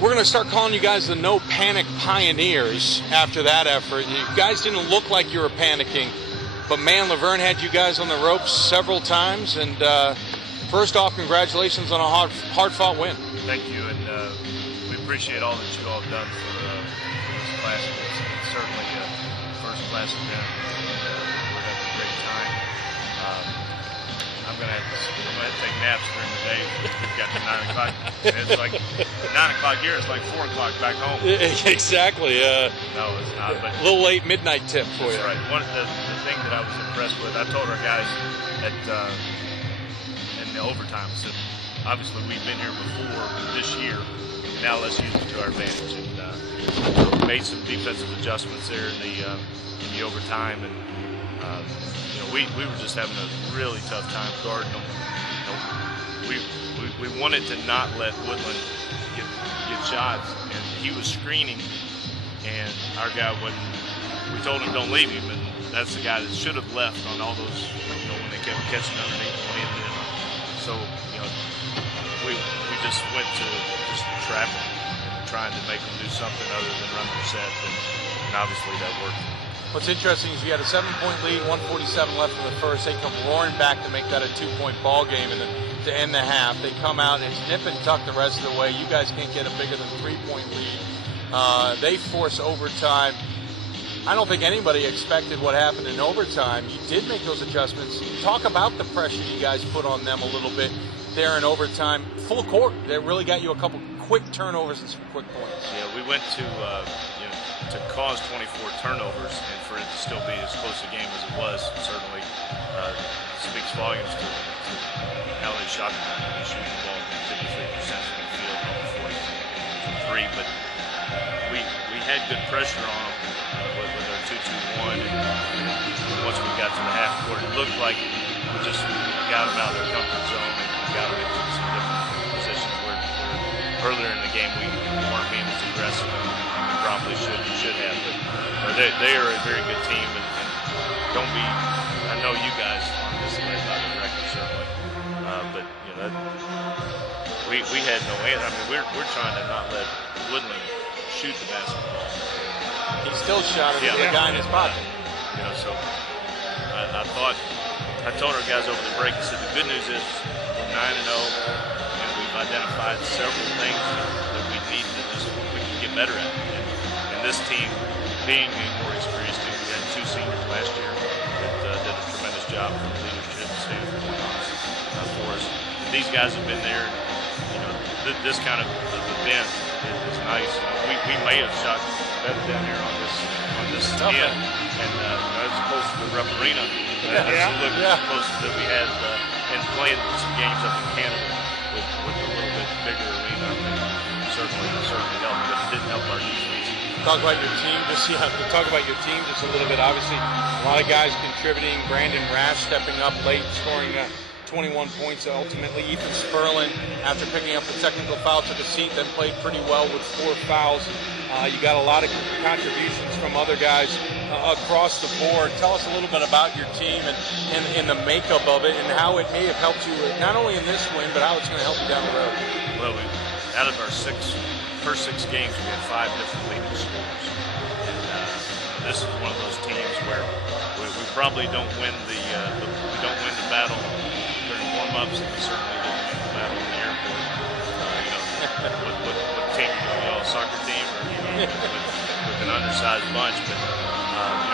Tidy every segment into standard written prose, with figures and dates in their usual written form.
we're going to start calling you guys the No Panic Pioneers after that effort. You guys didn't look like you were panicking, but man, Verne had you guys on the ropes several times. And first off, congratulations on a hard-fought win. Thank you, and we appreciate all that you all have done for this class. It's certainly a first-class event. We're having a great time. I'm going to have to take naps during the day. We've got to 9 o'clock. It's like 9 o'clock here. It's like 4 o'clock back home. Exactly. No, it's not. But a little late midnight tip for you. Right. One of the thing that I was impressed with, I told our guys that in the overtime, I said, obviously we've been here before this year. Now let's use it to our advantage. And we made some defensive adjustments there in the overtime, and we were just having a really tough time guarding them. We wanted to not let Woodland get shots, and he was screening, and our guy wouldn't. We told him don't leave him, and that's the guy that should have left on all those. When they kept catching underneath him. So we just went to just trap him and trying to make him do something other than run their set, and obviously that worked. What's interesting is you had a 7-point lead, 1:47 left in the first. They come roaring back to make that a 2-point ball game, and to end the half, they come out and nip and tuck the rest of the way. You guys can't get a bigger than 3-point lead. They force overtime. I don't think anybody expected what happened in overtime. You did make those adjustments. Talk about the pressure you guys put on them a little bit there in overtime. Full court. They really got you a couple quick turnovers and some quick points. Yeah, we went to cause 24 turnovers, and for it to still be as close a game as it was, certainly speaks volumes to how they shot the shooting the ball 53% from the field, over 40 from 3. But we had good pressure on them with our 2-2-1, and once we got to the half court, it looked like we just got them out of their comfort zone and got them into some different positions where earlier in the game we weren't being as aggressive as we probably should have. But they are a very good team, and don't be. I know you guys aren't misled by the record, certainly, but we had no answer. I mean, we're trying to not let Woodland shoot the basketball. He still shot it with the guy in his pocket. So I told our guys over the break, I said the good news is we're 9-0, and we've identified several things that we need to we can get better at. And this team, being a more experienced team, we had 2 seniors last year that did a tremendous job from the leadership standpoint for us. These guys have been there. This kind of event is nice. We may have shot better down here on this end, and as opposed to the rough arena, close that we had and playing some games up in Canada with a little bit bigger arena. I think certainly helped, but it didn't help our defense. Talk about your team. Talk about your team just a little bit. Obviously, a lot of guys contributing. Brandon Rash stepping up late, scoring 21 points ultimately. Ethan Sperlin, after picking up the technical foul, took a seat, then played pretty well with 4 fouls. You got a lot of contributions from other guys across the board. Tell us a little bit about your team and the makeup of it, and how it may have helped you not only in this win, but how it's going to help you down the road. Well, out of our first 6 games, we had 5 different leading scorers. And this is one of those teams where we probably don't win the battle during warm-ups, and we certainly didn't win the battle in the airport. What team are you, a soccer team, or with an undersized bunch? But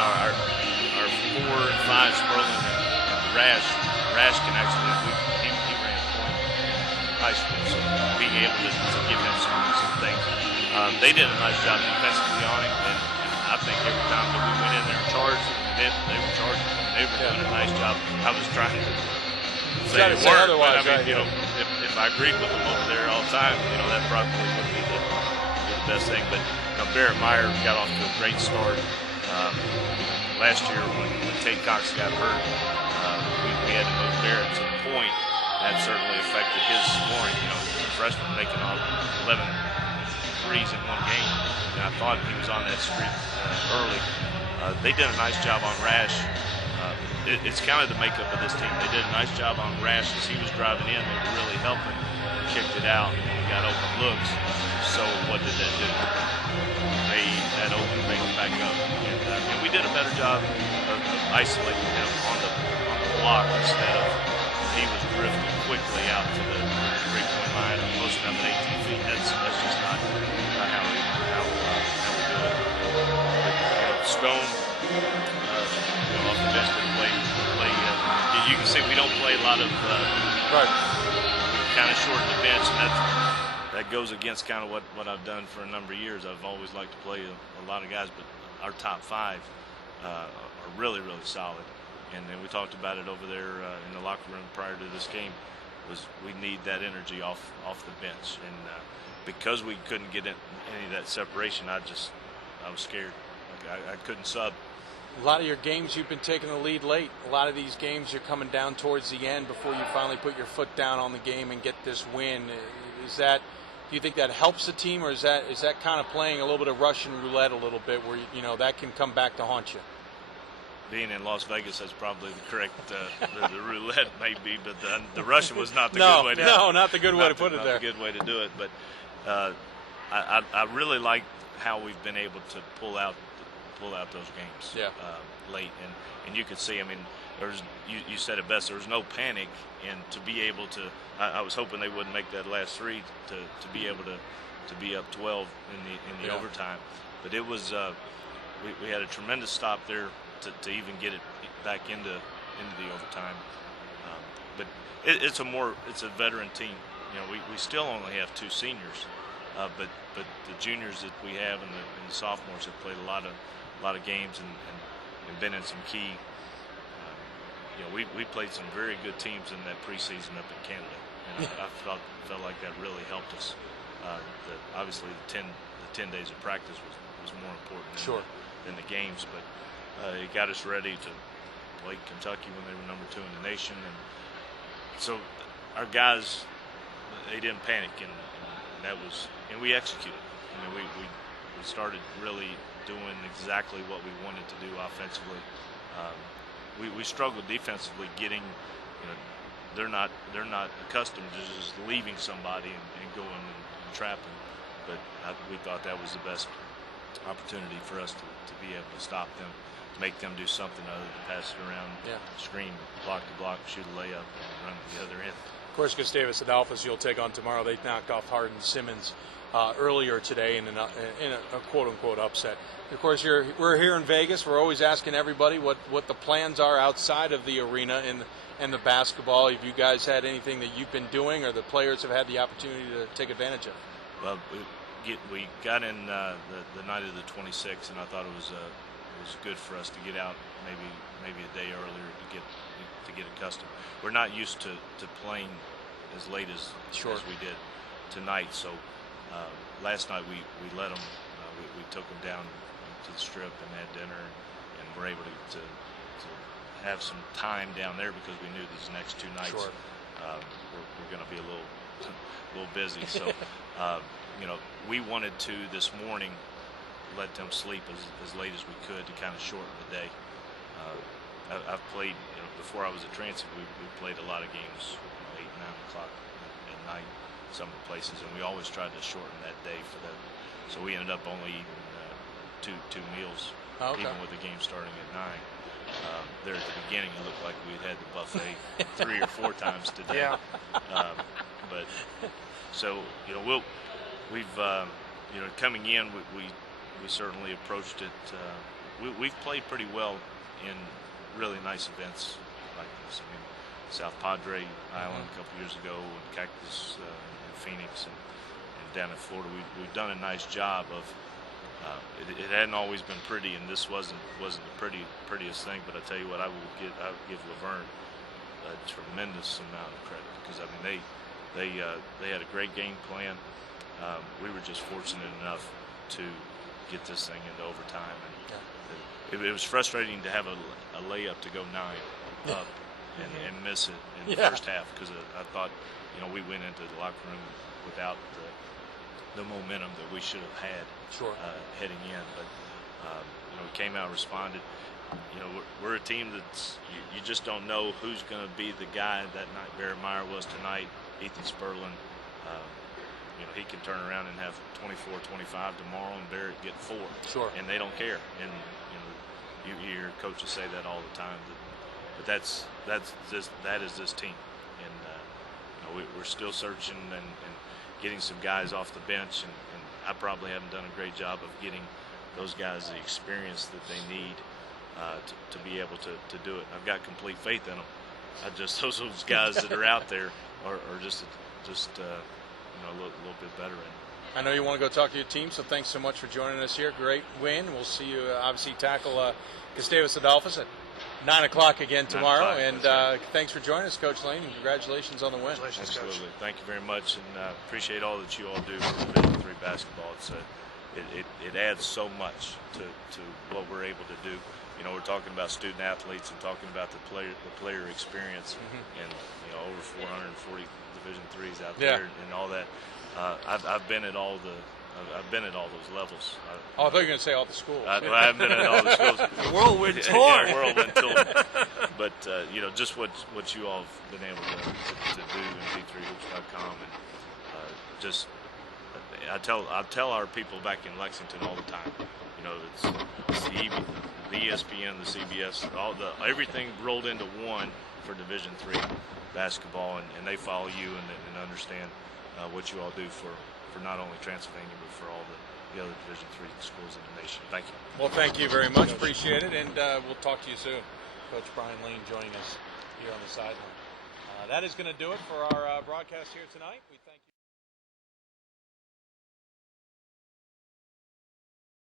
our 4 and 5, Sperlin and Rash can actually. He ran point in high school, so being able to give him some things. They did a nice job defensively on him, and I think every time that we went in there and charged, they were charging. They were doing a nice job. I was trying to say it weren't, otherwise, but I mean, if I agreed with them over there all the time, that probably would be the best thing. But Barrett Meyer got off to a great start. Last year when Tate Cox got hurt, we had to move Barrett to the point. That certainly affected his scoring. The freshman making all 11 threes in one game, and I thought he was on that streak early. They did a nice job on Rash. It's kind of the makeup of this team. They did a nice job on Rash as he was driving in. They were really helping. Kicked it out, and we got open looks. So what did that do? That opened things back up, and we did a better job of isolating him on the block instead of he was drifting quickly out to the 3-point line and posting up at 18 feet. That's just not how we do it. But, Stone, off the bench, can play. You can see we don't play a lot of kind of short the bench, and that goes against kind of what I've done for a number of years. I've always liked to play a lot of guys, but our top 5 are really, really solid. And then we talked about it over there in the locker room prior to this game. Was we need that energy off the bench, and because we couldn't get any of that separation, I was scared. I couldn't sub. A lot of your games, you've been taking the lead late. A lot of these games, you're coming down towards the end before you finally put your foot down on the game and get this win. Do you think that helps the team, or is that kind of playing a little bit of Russian roulette a little bit, where that can come back to haunt you? Being in Las Vegas, that's probably the correct. The roulette may be, but the Russian was not the good way. Not the good way to put it there. Not the good way to do it, but I really like how we've been able to pull out those games late, and you could see. I mean, you said it best. There was no panic, and to be able to, I was hoping they wouldn't make that last 3 to be able to be up 12 in the overtime. But it was we had a tremendous stop there to even get it back into the overtime. But it's a veteran team. We still only have 2 seniors, but the juniors that we have and the sophomores have played a lot of games and been in some key. We played some very good teams in that preseason up in Canada, and I felt like that really helped us. Obviously, the 10 days of practice was more important than the games, but it got us ready to play Kentucky when they were number 2 in the nation, and so our guys, they didn't panic, and we executed. We started really doing exactly what we wanted to do offensively. We struggled defensively getting, they're not accustomed to just leaving somebody and going and trapping, but we thought that was the best opportunity for us to be able to stop them, to make them do something other than pass it around, screen, block to block, shoot a layup, and run to the other end. Of course, Gustavus Adolphus you'll take on tomorrow. They knocked off Hardin Simmons earlier today in a quote-unquote upset. Of course, we're here in Vegas. We're always asking everybody what the plans are outside of the arena and the basketball. Have you guys had anything that you've been doing, or the players have had the opportunity to take advantage of? Well, we got in the night of the 26th, and I thought it was good for us to get out maybe a day earlier to get accustomed. We're not used to playing as late as we did tonight. So last night we let them. We took them down to the strip and had dinner, and were able to have some time down there because we knew these next 2 nights we're going to be a little busy. So we wanted to this morning let them sleep as late as we could to kind of shorten the day. I've played, before I was at Transylvania, we played a lot of games 8, 9 o'clock at night, some of the places, and we always tried to shorten that day for them. So we ended up only eating two meals, even with the game starting at 9. There at the beginning, it looked like we'd had the buffet 3 or 4 times today. But so we've coming in, we certainly approached it. We've played pretty well in really nice events like this. I mean, South Padre Island a couple years ago, and Cactus in Phoenix, and down in Florida. We've done a nice job of. It hadn't always been pretty, and this wasn't the prettiest thing. But I tell you what, I would give Verne a tremendous amount of credit, because I mean they had a great game plan. We were just fortunate enough to get this thing into overtime, and it was frustrating to have a layup to go 9 up and miss it in the first half, because I thought we went into the locker room without the momentum that we should have had heading in. But we came out, responded. We're a team that's you just don't know who's going to be the guy that night. Barry Meyer was tonight, Ethan Sperlin. he can turn around and have 24, 25 tomorrow, and Barrett get 4. Sure. And they don't care. And you hear coaches say that all the time. But that is this team. And we're still searching and getting some guys off the bench, and I probably haven't done a great job of getting those guys the experience that they need to be able to do it. I've got complete faith in them. Those guys that are out there are just a little bit better in it. I know you want to go talk to your team, so thanks so much for joining us here. Great win. We'll see you obviously tackle Gustavus Adolphus at 9 o'clock again tomorrow. 9 o'clock, and right. Thanks for joining us, Coach Lane, and congratulations on the win. Absolutely. Coach. Thank you very much, and appreciate all that you all do for Division III basketball. It adds so much to what we're able to do. We're talking about student athletes and talking about the player experience, and over 440 Division IIIs out there and all that. I've been at all those levels. I thought you were going to say all the schools. I haven't been at all the schools. Whirlwind tour. Yeah, whirlwind tour. But just what you all have been able to do in d3hoops.com, and I tell our people back in Lexington all the time. It's the ESPN, the CBS, everything rolled into one for Division III basketball, and they follow you and understand what you all do for not only Transylvania but for all the other Division III schools in the nation. Thank you. Well, thank you very much. Appreciate it, and we'll talk to you soon. Coach Brian Lane joining us here on the sideline. That is going to do it for our broadcast here tonight.